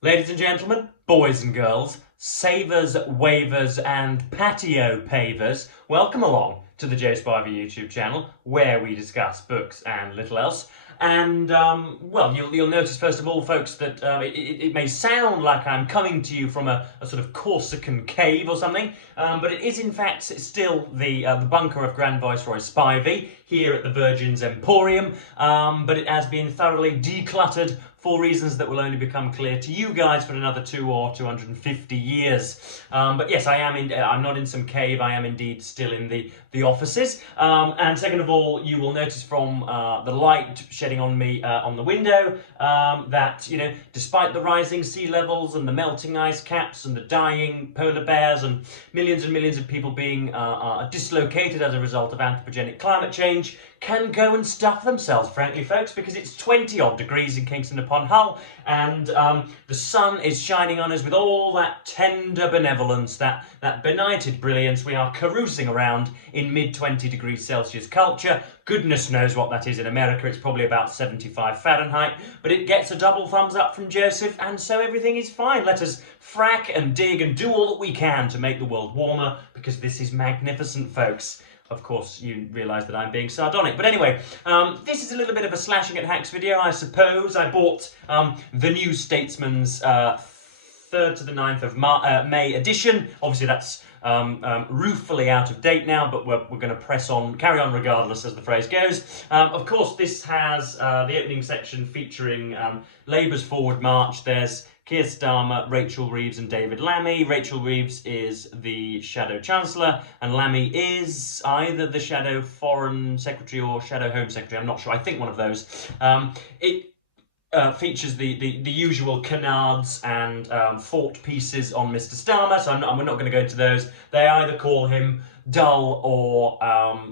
Ladies and gentlemen, boys and girls, savers, wavers and patio pavers, welcome along to the Joe Spivey YouTube channel where we discuss books and little else. And, well, you'll notice first of all, folks, that it may sound like I'm coming to you from a sort of Corsican cave or something, but it is in fact still the bunker of Grand Viceroy Spivey here at the Virgin's Emporium, but it has been thoroughly decluttered for reasons that will only become clear to you guys for another 250 years. But yes, I'm not in some cave. I am indeed still in the offices. And second of all, you will notice from the light shedding on me on the window that, despite the rising sea levels and the melting ice caps and the dying polar bears and millions of people being dislocated as a result of anthropogenic climate change, can go and stuff themselves, frankly, folks, because it's 20 odd degrees in Kingston upon Hull, and the sun is shining on us with all that tender benevolence, that benighted brilliance. We are carousing around in mid 20 degrees Celsius culture. Goodness knows what that is in America. It's probably about 75 Fahrenheit, but it gets a double thumbs up from Joseph, and so everything is fine. Let us frack and dig and do all that we can to make the world warmer, because this is magnificent, folks. Of course, you realise that I'm being sardonic. But anyway, this is a little bit of a slashing at hacks video, I suppose. I bought the new Statesman's 3rd to the 9th of May edition. Obviously, that's ruefully out of date now, but we're going to carry on regardless, as the phrase goes. Of course, this has the opening section featuring Labour's Forward March. There's Keir Starmer, Rachel Reeves and David Lammy. Rachel Reeves is the Shadow Chancellor, and Lammy is either the Shadow Foreign Secretary or Shadow Home Secretary. I'm not sure. I think one of those. It features the usual canards and thought pieces on Mr. Starmer, so we're not going to go into those. They either call him dull or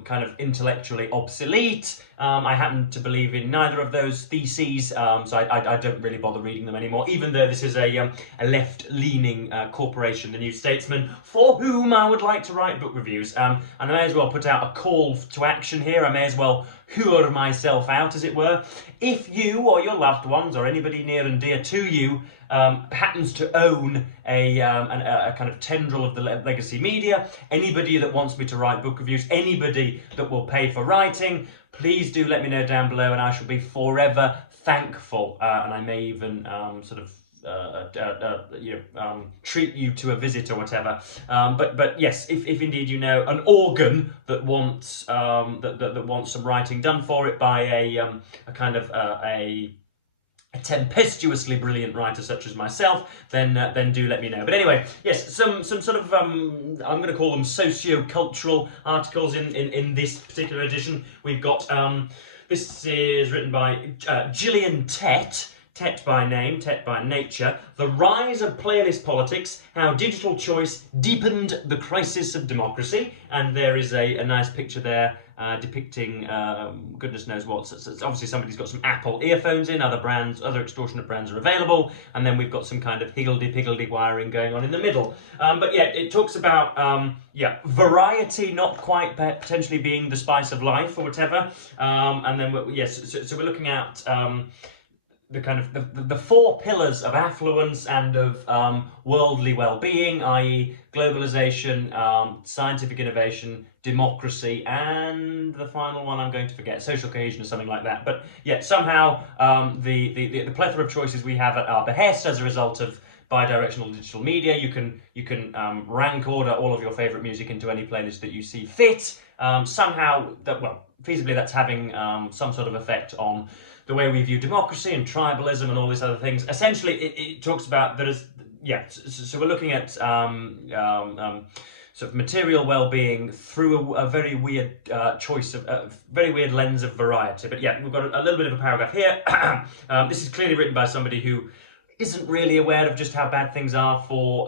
kind of intellectually obsolete. I happen to believe in neither of those theses, so I don't really bother reading them anymore, even though this is a left-leaning corporation, the New Statesman, for whom I would like to write book reviews. And I may as well put out a call to action here. I may as well hoor myself out, as it were. If you or your loved ones or anybody near and dear to you happens to own a kind of tendril of the legacy media, anybody that wants me to write book reviews, anybody that will pay for writing, please do let me know down below, and I shall be forever thankful. And I may even treat you to a visit or whatever. But yes, if indeed you know an organ that wants that wants some writing done for it by a tempestuously brilliant writer such as myself, then do let me know. But anyway, yes, some sort of I'm going to call them socio-cultural articles in this particular edition. We've got this is written by Gillian Tett. Tett by name, Tett by nature. The Rise of Playlist Politics, How Digital Choice Deepened the Crisis of Democracy. And there is a nice picture there depicting goodness knows what. So obviously somebody's got some Apple earphones in, other extortionate brands are available, and then we've got some kind of higgledy-piggledy wiring going on in the middle. But yeah, it talks about variety not quite potentially being the spice of life or whatever. And then so we're looking at the kind of the 4 pillars of affluence and of worldly well-being, i.e. globalization, scientific innovation, democracy, and the final one I'm going to forget, social cohesion or something like that. But yeah, somehow the plethora of choices we have at our behest as a result of bi-directional digital media. You can rank order all of your favorite music into any playlist that you see fit. Somehow, feasibly that's having some sort of effect on the way we view democracy and tribalism and all these other things. Essentially, it talks about that as, so we're looking at sort of material well-being through a very weird choice of very weird lens of variety. But yeah, we've got a little bit of a paragraph here. This is clearly written by somebody who isn't really aware of just how bad things are for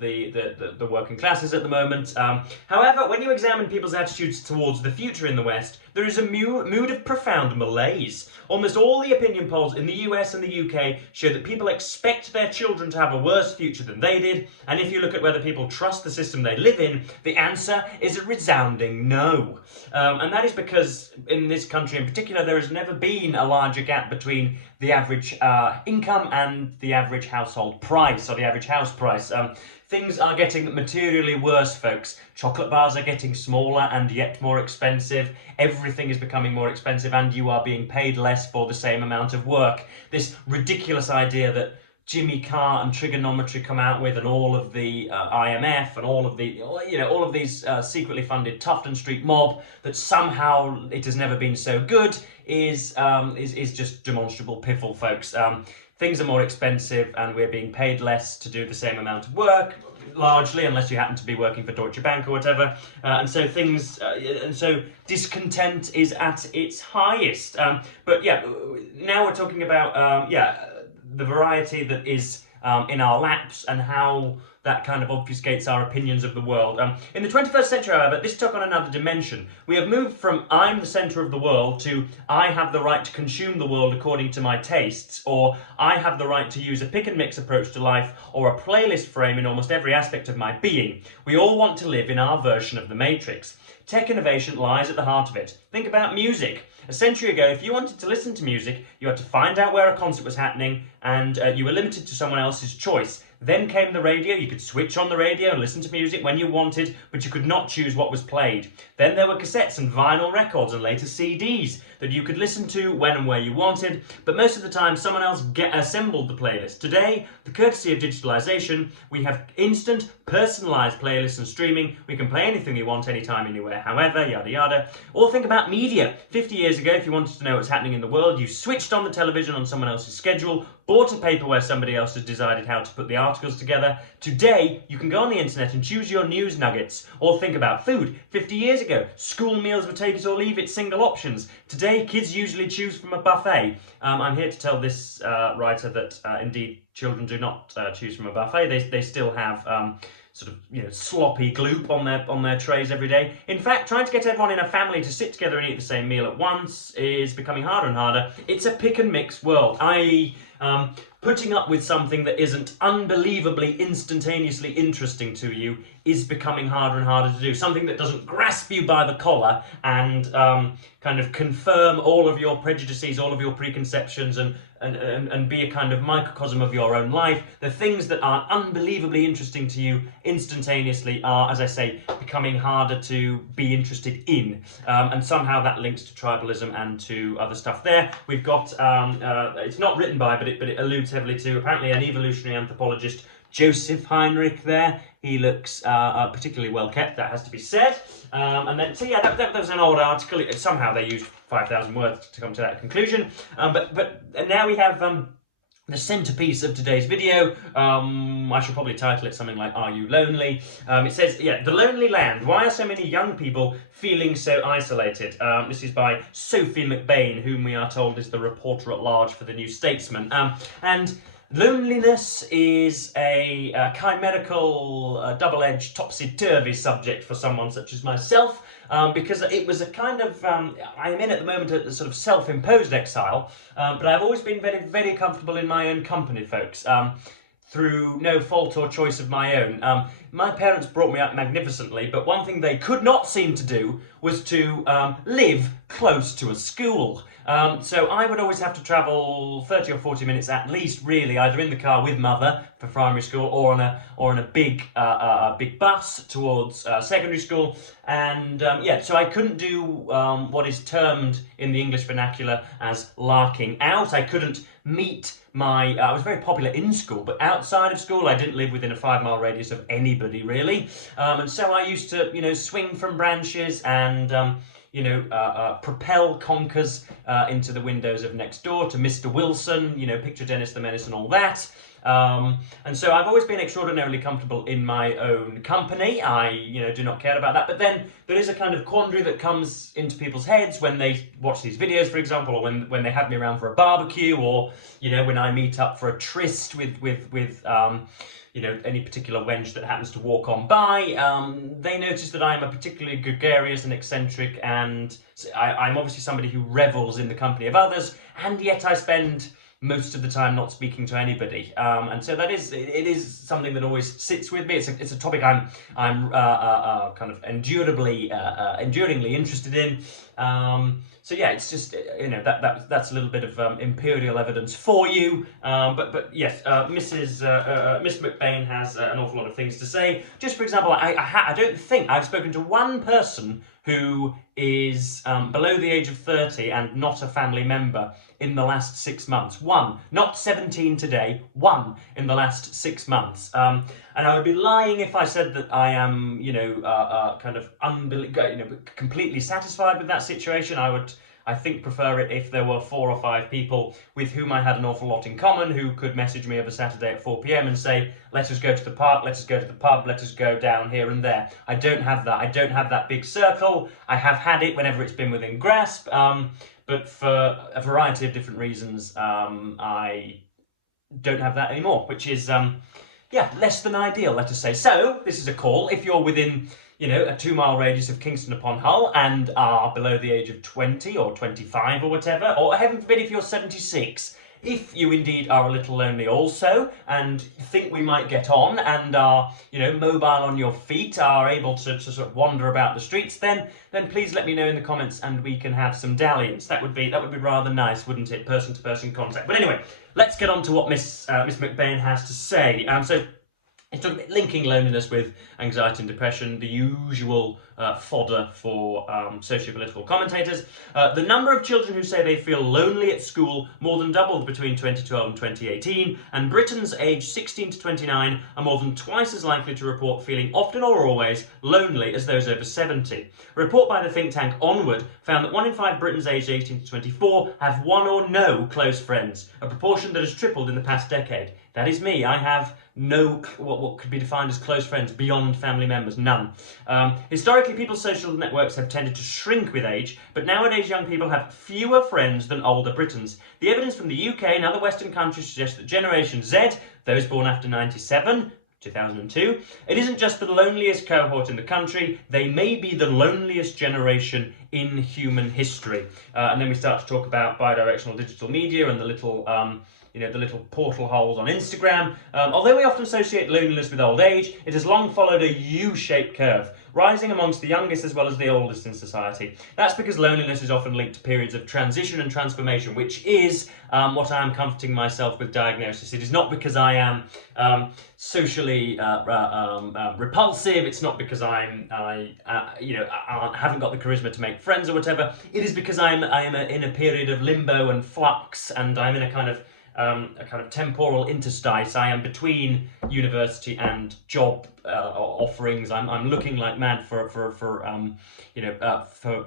the working classes at the moment. However, when you examine people's attitudes towards the future in the West, there is a mood of profound malaise. Almost all the opinion polls in the US and the UK show that people expect their children to have a worse future than they did, and if you look at whether people trust the system they live in, the answer is a resounding no. And that is because in this country in particular, there has never been a larger gap between the average income and the average household price, or the average house price. Things are getting materially worse, folks. Chocolate bars are getting smaller and yet more expensive. Everything is becoming more expensive, and you are being paid less for the same amount of work. This ridiculous idea that Jimmy Carr and trigonometry come out with, and all of the IMF and all of the, all of these secretly funded Tufton Street mob, that somehow it has never been so good, is just demonstrable piffle, folks. Things are more expensive, and we're being paid less to do the same amount of work, largely, unless you happen to be working for Deutsche Bank or whatever. And so discontent is at its highest. But yeah, now we're talking about the variety that is in our laps, and how that kind of obfuscates our opinions of the world. In the 21st century, however, this took on another dimension. We have moved from I'm the centre of the world to I have the right to consume the world according to my tastes, or I have the right to use a pick and mix approach to life, or a playlist frame in almost every aspect of my being. We all want to live in our version of the Matrix. Tech innovation lies at the heart of it. Think about music. A century ago, if you wanted to listen to music, you had to find out where a concert was happening, and you were limited to someone else's choice. Then came the radio. You could switch on the radio and listen to music when you wanted, but you could not choose what was played. Then there were cassettes and vinyl records, and later CDs that you could listen to when and where you wanted, but most of the time someone else assembled the playlist. Today, the courtesy of digitalization, we have instant, personalized playlists and streaming. We can play anything we want, anytime, anywhere, however, yada yada. Or think about media. 50 years ago, if you wanted to know what's happening in the world, you switched on the television on someone else's schedule, bought a paper where somebody else has decided how to put the articles together. Today, you can go on the internet and choose your news nuggets. Or think about food. 50 years ago, school meals were take it or leave it, single options. Today, kids usually choose from a buffet. I'm here to tell this writer that indeed children do not choose from a buffet. They still have sloppy gloop on their trays every day. In fact, trying to get everyone in a family to sit together and eat the same meal at once is becoming harder and harder. It's a pick and mix world, i.e. Putting up with something that isn't unbelievably instantaneously interesting to you is becoming harder and harder to do. Something that doesn't grasp you by the collar and kind of confirm all of your prejudices, all of your preconceptions, and be a kind of microcosm of your own life. The things that are unbelievably interesting to you instantaneously are, as I say, becoming harder to be interested in. And somehow that links to tribalism and to other stuff there. We've got, it's not written by, but it alludes heavily to, apparently, an evolutionary anthropologist, Joseph Heinrich there. He looks particularly well kept, that has to be said. And then, so yeah, that was an old article. Somehow they used 5,000 words to come to that conclusion. But now we have the centerpiece of today's video. I should probably title it something like, Are You Lonely? It says, The Lonely Land. Why are so many young people feeling so isolated? This is by Sophie McBain, whom we are told is the reporter at large for the new Statesman. And loneliness is a chimerical, double-edged, topsy-turvy subject for someone such as myself, because it was a kind of, I am in at the moment a sort of self-imposed exile, but I've always been very, very comfortable in my own company, folks, through no fault or choice of my own. My parents brought me up magnificently, but one thing they could not seem to do was to live close to a school. So I would always have to travel 30 or 40 minutes at least, really, either in the car with mother for primary school, or on a big bus towards secondary school. And so I couldn't do what is termed in the English vernacular as larking out. I couldn't meet my, I was very popular in school, but outside of school I didn't live within a 5-mile radius of anybody really. And so I used to, swing from branches and propel conkers into the windows of next door to Mr. Wilson, picture Dennis the Menace and all that. And so I've always been extraordinarily comfortable in my own company. I, do not care about that. But then there is a kind of quandary that comes into people's heads when they watch these videos, for example, or when they have me around for a barbecue, or when I meet up for a tryst with any particular wench that happens to walk on by. They notice that I'm a particularly gregarious and eccentric, and I'm obviously somebody who revels in the company of others, and yet I spend most of the time not speaking to anybody, and so it is something that always sits with me. It's a topic I'm kind of enduringly interested in. So yeah, it's just that's a little bit of imperial evidence for you. But yes, Miss McBain has an awful lot of things to say. Just for example, I don't think I've spoken to one person who is below the age of 30 and not a family member in the last 6 months. One, not 17 today, one in the last 6 months. And I would be lying if I said that I am, kind of completely satisfied with that situation. I think, prefer it if there were 4 or 5 people with whom I had an awful lot in common, who could message me of a Saturday at 4 p.m. and say, let us go to the park, let us go to the pub, let us go down here and there. I don't have that. I don't have that big circle. I have had it whenever it's been within grasp, but for a variety of different reasons, I don't have that anymore, which is, less than ideal, let us say. So, this is a call. If you're within a 2-mile radius of Kingston upon Hull and are below the age of 20 or 25 or whatever, or heaven forbid if you're 76, if you indeed are a little lonely also and think we might get on and are, mobile on your feet, are able to sort of wander about the streets, then please let me know in the comments and we can have some dalliance. That would be rather nice, wouldn't it? Person-to-person contact. But anyway, let's get on to what Miss McBain has to say. So it's talking about linking loneliness with anxiety and depression, the usual fodder for socio-political commentators. The number of children who say they feel lonely at school more than doubled between 2012 and 2018, and Britons aged 16 to 29 are more than twice as likely to report feeling often or always lonely as those over 70. A report by the think tank Onward found that 1 in 5 Britons aged 18 to 24 have one or no close friends, a proportion that has tripled in the past decade. That is me. I have no, what could be defined as close friends beyond family members, none. Historically, people's social networks have tended to shrink with age, but nowadays young people have fewer friends than older Britons. The evidence from the UK and other Western countries suggests that Generation Z, those born after 97, 2002, it isn't just the loneliest cohort in the country, they may be the loneliest generation in human history. And then we start to talk about bidirectional digital media and the little the little portal holes on Instagram. Although we often associate loneliness with old age, it has long followed a U-shaped curve, rising amongst the youngest as well as the oldest in society. That's because loneliness is often linked to periods of transition and transformation, which is what I am comforting myself with diagnosis. It is not because I am socially repulsive. It's not because I haven't got the charisma to make friends or whatever. It is because I am in a period of limbo and flux, and I'm in a kind of temporal interstice. I am between university and job offerings. I'm looking like mad for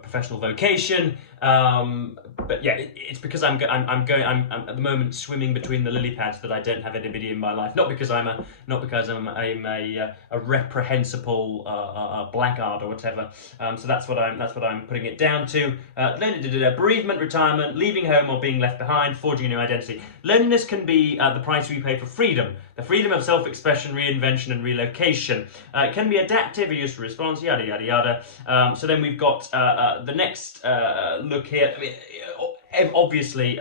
professional vocation. But yeah, it's because I'm at the moment swimming between the lily pads that I don't have anybody in my life. Not because I'm a reprehensible blackguard or whatever. So that's what I'm putting it down to. Bereavement, retirement, leaving home or being left behind, forging a new identity. Loneliness can be the price we pay for freedom. The freedom of self-expression, reinvention and relocation. It can be adaptive, a useful response, yada yada yada. So then we've got the next look here. I mean, obviously,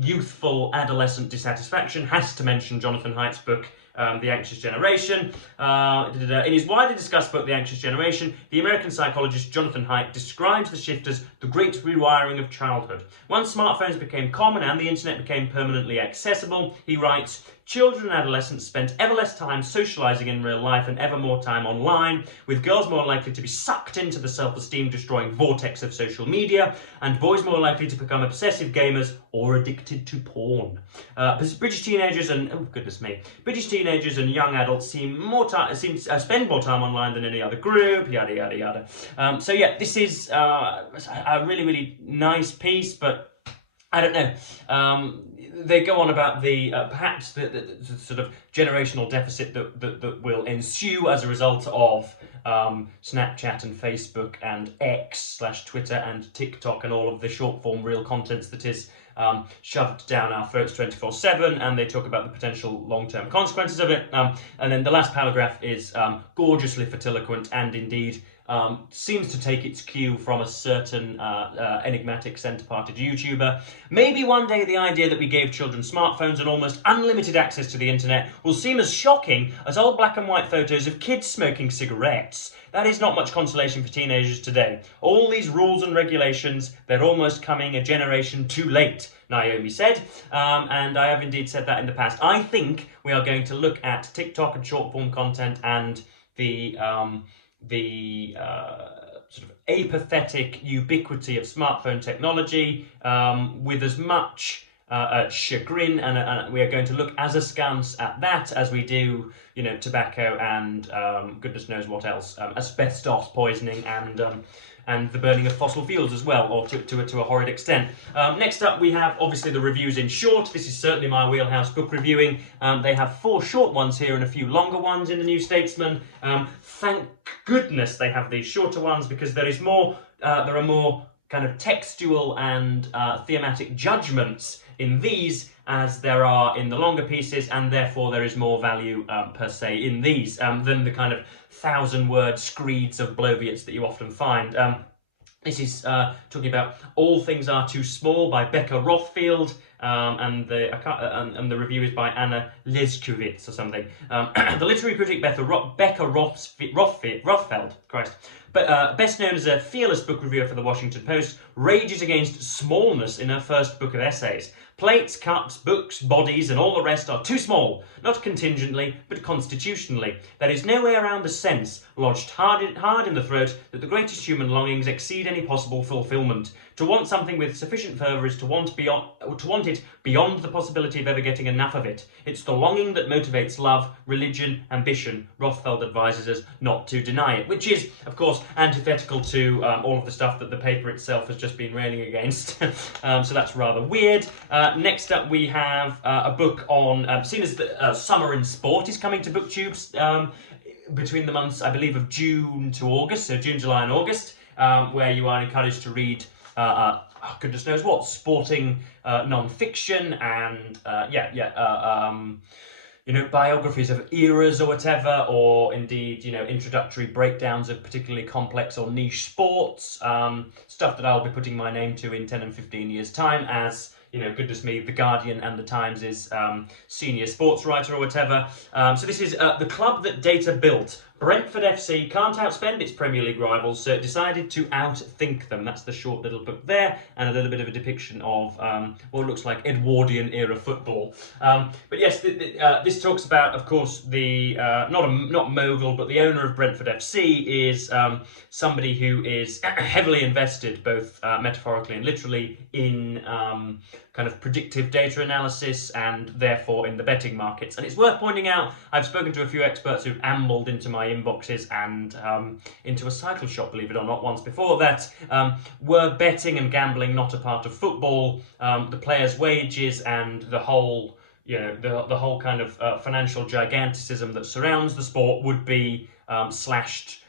youthful adolescent dissatisfaction has to mention Jonathan Haidt's book, The Anxious Generation. In his widely discussed book, The Anxious Generation, the American psychologist Jonathan Haidt describes the shift as the great rewiring of childhood. Once smartphones became common and the internet became permanently accessible, he writes, children and adolescents spent ever less time socialising in real life and ever more time online, with girls more likely to be sucked into the self-esteem destroying vortex of social media, and boys more likely to become obsessive gamers or addicted to porn. British teenagers and British teenagers and young adults spend more time online than any other group. Yada yada yada. So yeah, this is a really nice piece, but I don't know. They go on about the perhaps the sort of generational deficit that will ensue as a result of Snapchat and Facebook and X/Twitter and TikTok and all of the short form real contents that is shoved down our throats 24/7, and they talk about the potential long-term consequences of it. And then the last paragraph is gorgeously fertiloquent and indeed seems to take its cue from a certain enigmatic centre-parted YouTuber. Maybe one day the idea that we gave children smartphones and almost unlimited access to the internet will seem as shocking as old black and white photos of kids smoking cigarettes. That is not much consolation for teenagers today. All these rules and regulations, they're almost coming a generation too late, Naomi said, and I have indeed said that in the past. I think we are going to look at TikTok and short-form content and the sort of apathetic ubiquity of smartphone technology with as much chagrin, and we are going to look as askance at that as we do, tobacco and goodness knows what else, asbestos poisoning and the burning of fossil fuels as well, or to a horrid extent. Next up, we have obviously the reviews in short. This is certainly my wheelhouse, book reviewing. They have 4 short ones here and a few longer ones in the New Statesman. Thank goodness they have these shorter ones, because there are more kind of textual and thematic judgments in these as there are in the longer pieces, and therefore there is more value per se in these than the kind of 1,000-word screeds of bloviates that you often find. This is talking about All Things Are Too Small by Becca Rothfield, and the review is by Anna Leskowitz or something. The literary critic Becca Rothfeld, Christ, but best known as a fearless book reviewer for the Washington Post, rages against smallness in her first book of essays. Plates, cups, books, bodies, and all the rest are too small, not contingently, but constitutionally. There is no way around the sense, lodged hard in the throat, that the greatest human longings exceed any possible fulfilment. To want something with sufficient fervour is to want it beyond the possibility of ever getting enough of it. It's the longing that motivates love, religion, ambition. Rothfeld advises us not to deny it, which is, of course, antithetical to all of the stuff that the paper itself has just been railing against. So that's rather weird. Next up, we have a book on, seeing as the summer in sport is coming to booktubes between the months, I believe, of June to August, so June, July and August, where you are encouraged to read goodness knows what, sporting non-fiction and biographies of eras or whatever, or indeed, introductory breakdowns of particularly complex or niche sports, stuff that I'll be putting my name to in 10 and 15 years' time as, goodness me, The Guardian and The Times' senior sports writer or whatever. So this is the club that data built. Brentford FC can't outspend its Premier League rivals, so it decided to outthink them. That's the short little book there, and a little bit of a depiction of what looks like Edwardian-era football. But yes, this talks about, of course, the not mogul, but the owner of Brentford FC is somebody who is heavily invested, both metaphorically and literally, in kind of predictive data analysis and therefore in the betting markets. And it's worth pointing out, I've spoken to a few experts who've ambled into my inboxes and into a cycle shop, believe it or not, once before that. Were betting and gambling not a part of football, the players' wages and the whole, the whole kind of financial giganticism that surrounds the sport would be slashed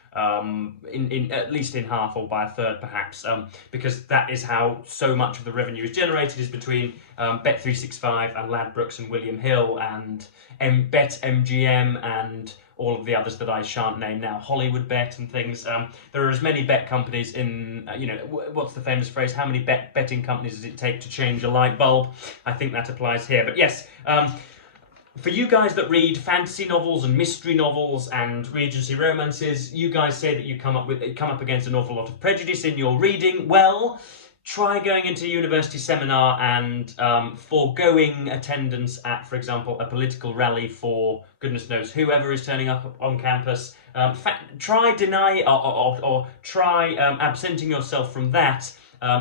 in at least in half or by a third perhaps, because that is how so much of the revenue is generated, is between Bet365 and Ladbrokes and William Hill and BetMGM and all of the others that I shan't name now, Hollywood Bet and things. There are as many bet companies in, what's the famous phrase, how many betting companies does it take to change a light bulb? I think that applies here. But yes, for you guys that read fantasy novels and mystery novels and Regency romances, you guys say that you come up against an awful lot of prejudice in your reading. Well, try going into a university seminar and foregoing attendance at, for example, a political rally for goodness knows whoever is turning up on campus. Try try absenting yourself from that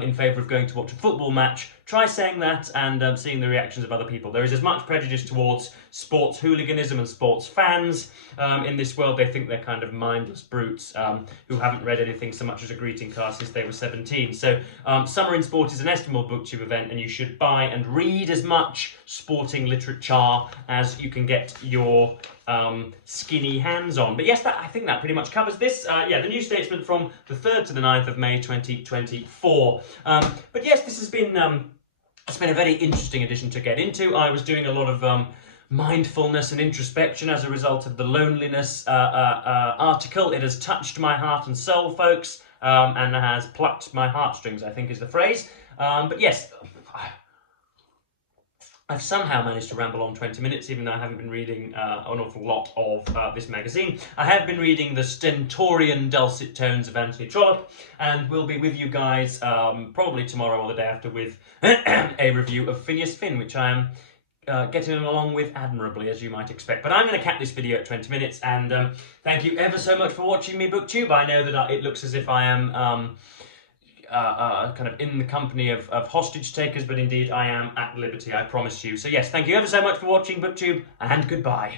in favour of going to watch a football match. try saying that and seeing the reactions of other people. There is as much prejudice towards sports hooliganism and sports fans in this world. They think they're kind of mindless brutes who haven't read anything so much as a greeting card since they were 17. So Summer in Sport is an estimable booktube event, and you should buy and read as much sporting literature as you can get your skinny hands on. But yes, I think that pretty much covers this. Yeah, the New Statesman from the 3rd to the 9th of May 2024. But yes, this has been it's been a very interesting edition to get into. I was doing a lot of mindfulness and introspection as a result of the loneliness article. It has touched my heart and soul, folks, and has plucked my heartstrings, I think is the phrase. But yes, I've somehow managed to ramble on 20 minutes, even though I haven't been reading an awful lot of this magazine. I have been reading the stentorian dulcet tones of Anthony Trollope, and we'll be with you guys probably tomorrow or the day after with a review of Phineas Finn, which I am getting along with admirably, as you might expect. But I'm going to cap this video at 20 minutes, and thank you ever so much for watching me, BookTube. I know that it looks as if I am kind of in the company of hostage takers, but indeed I am at liberty, I promise you. So yes, thank you ever so much for watching, BookTube, and goodbye.